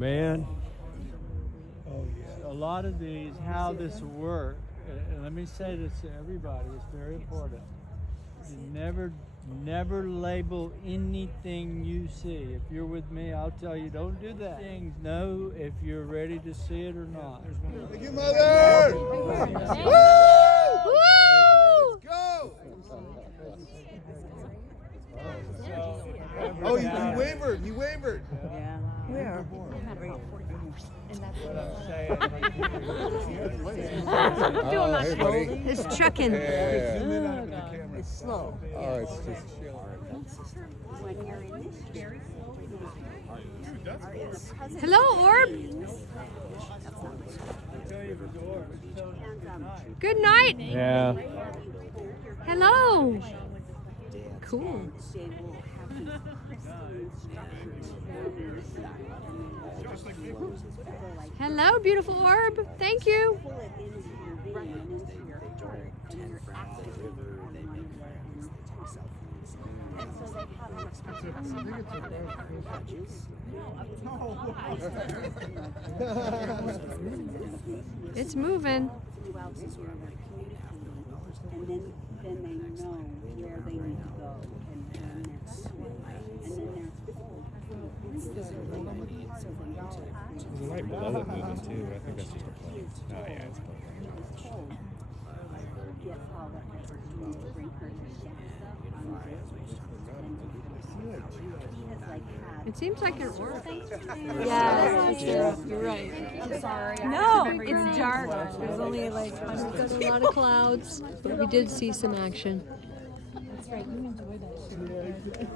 man. A lot of these, how this works, and let me say this to everybody, it's very important. You never label anything you see. If you're with me, I'll tell you, don't do that. Things, know if you're ready to see it or not. Thank you, Mother! Woo! Let's go! Oh, you wavered. You wavered. Yeah. Where? Hey, buddy. It's trucking. It's slow. Oh, it's just Hello, Orb. Good night. Yeah. Hello. Cool. Hello, beautiful orb. Thank you. It's moving. And then they know where they need to go, and then there's cold. There's a light below it moving too, but I think that's just a plane. Oh yeah, it's a plane. It seems like you're orb. Yeah, you're right. I'm sorry. No, it's dark. There's only like We've got a lot of clouds, but we did see some action. That's right. You enjoy that shit.